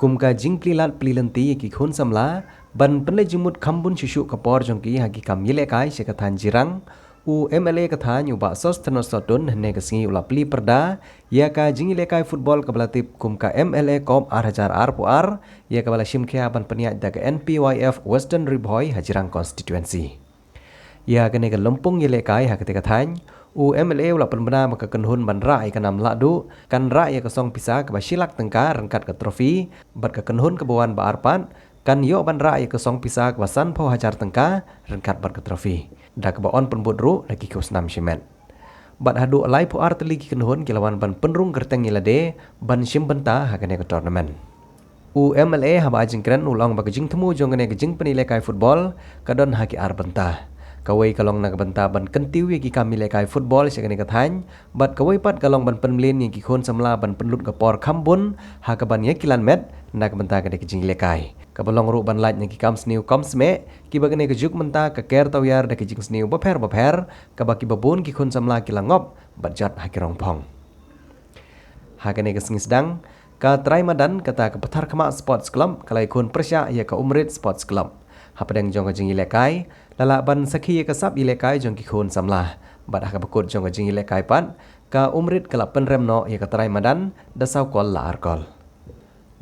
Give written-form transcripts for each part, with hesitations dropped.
kum ka jing plilat plilanti ki khun samla ban penle jumut khambun shushu kapor jongki hagi kam yile kai se kathan jirang u MLA kathan u ba sos thanos sotun ne kasingi ula pli perda ya ka jing yile kai football kabalatip kum ka MLA kop ar pu ar ya kabala shimkhia ban peniat da ka NPYF Western Riboy hajirang constituency ya kene ka lumpung yile kai ha ketika kathan u MLA ula penbena maka kenhun ban rai kanam ladu kan rai ya kesong pisa ke basilak tengka rengkat ke trofi bat ke kenhun kebawan ba arpan kan yo ban rai ya kesong pisa ke basan po hajar tengka rengkat bat ke trofi da ke baon penbudru lagi kusnam shimen bat hadu alai po ar teligi kenhun kilawan ban penrung gerteng ilade ban shimbenta hakane ke tournament u MLA haba jingkren ulang ba jing temu jongane ke jing penile kai football kadon haki ar benta kawai kalong nak benta ban kentiu ki kami lekai football sekani kathan bat kawai pat kalong ban penmlin ki khon samla ban penlut kapor khambun ha ka ban ye kilan met nak benta ka de jing lekai ka balong ru ban laj ki kam sniu kom sme ki bagane ke juk menta ka ker tawyar de jing sniu ba pher ka baki babun ki khon samla ki langop bat jat ha ki rong phong ha ka ne ke singis dang ka trai madan kata ka pathar khama sports club kalai khon persya ya ka umrit sports club hapadang jong ka jing lekai lala ban sakhi ka sap ilekai jong ki khon samla bat ha ka bakut jong ka jing ilekai pan ka umrit kala penremno ya ka trai madan dasau kol la arkol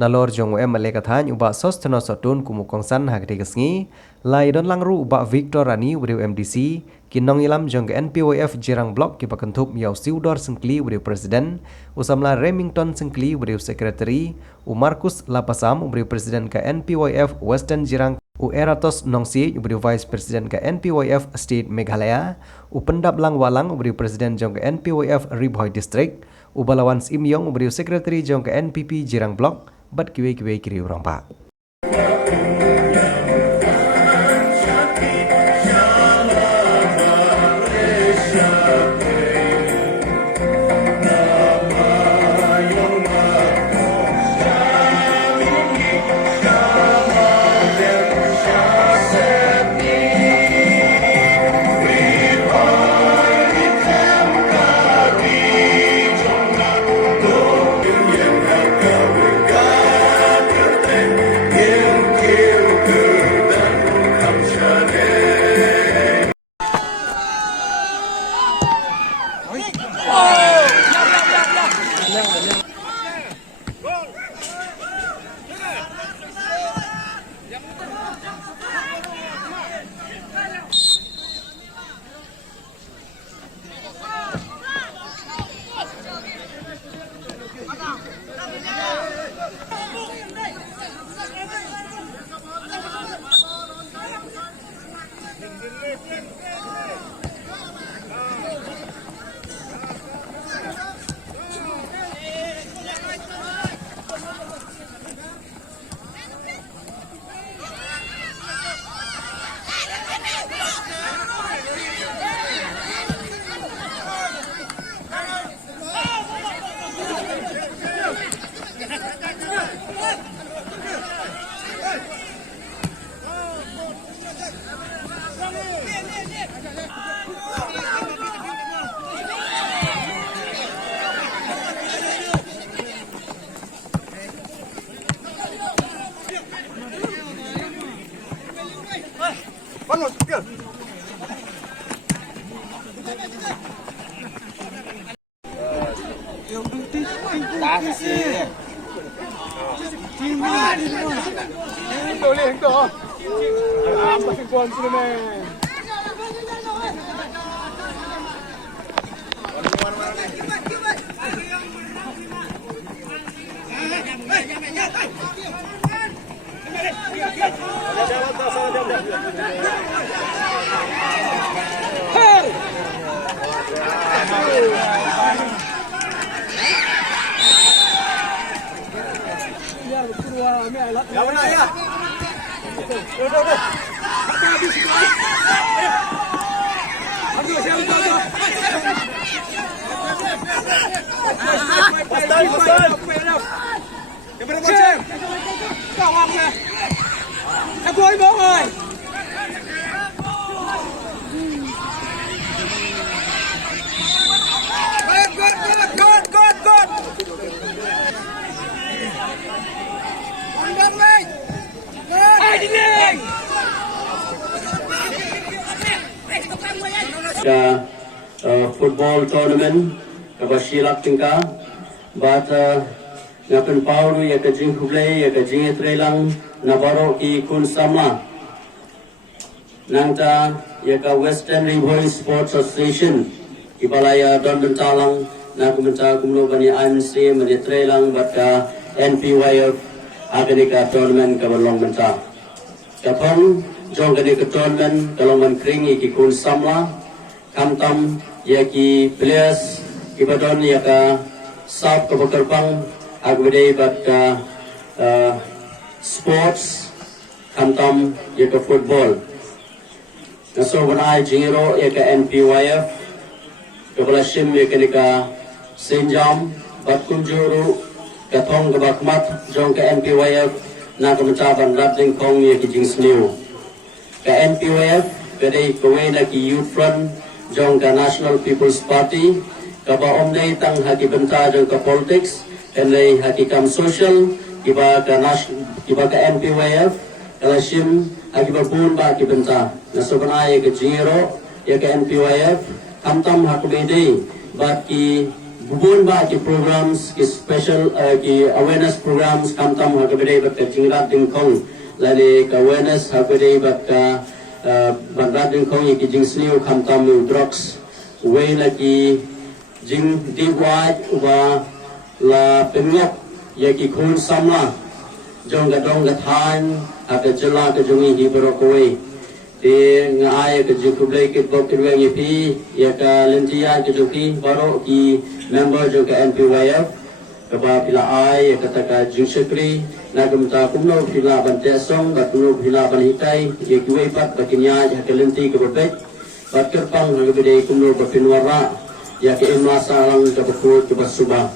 nalor jong MLA ka than uba sostano sotun kumu kongsan ha ka sngi lai don langru uba Victor Rani wriu MDC kinong ilam jong ka NPYF jirang blok ki pakentup yaw siudor sengkli wriu presiden usamla Remington sengkli wriu secretary u Markus Lapasam wriu presiden ka NPYF Western jirang u Eratos Nongsi ubri Vice President ke NPYF State Meghalaya u Pendap Lang Walang ubri Presiden jong ke NPYF Riboy District u Balawan Simyong ubri Secretary jong ke NPP Jirang Block bat kiwe kiri urang pak football tournament kabashilak tingka but ngapen pauru ya ka jing hublei ya ka jing trelang nabaro ki kun sama nangta ya ka Western River Sports Association ibalaya don bentalang na kumenta kumlo bani ANC mani trelang bat ka NPYF agani ka tournament ka balong benta kapong jong gani ka tournament kalongan kring ki kun sama kamtam ya ki players ibadon ya ka sab ka bakarpang agwede bat ka sports kamtam ya ka football naso banai jingiro ya ka NPYF kabala shim ya ka Senjam bat kunjuru katong ka bakmat jong ka NPYF na kamataban radling kong ya ki jingsniu ka NPYF kadai kawe na ki youth front jong ka National People's Party kaba omnay tang haki benta jong ka politics kanay haki kam social kiba ka NPYF kalashim haki babun ba haki benta nasobanay ka jingiro ya ka NPYF kamtam hakubede ba ki bubun ba ki programs ki special ki awareness programs kamtam hakubede ba ka jingrat dingkong lali ka awareness hakubede ba ka bandar dingkong ki jingsliu kamtam drugs way na ki jing diwat uba la pengok ya ki kun samla jong gadong gathan aka jela ka jongi hi berokoi te ngai ka jukublai ke bok ke wengi pi ya ka lentia ke joki baro ki member jo ka NPYF ka ba pila ai ya kata ka jusekri na kumta kumno pila bante song ba kumno pila ban hitai ya ki wei pat ba kinya ya ka lenti ke bebek ba kerpang ha bede kumno ba pinwara ya ke emasa lang ka bakut ke basuba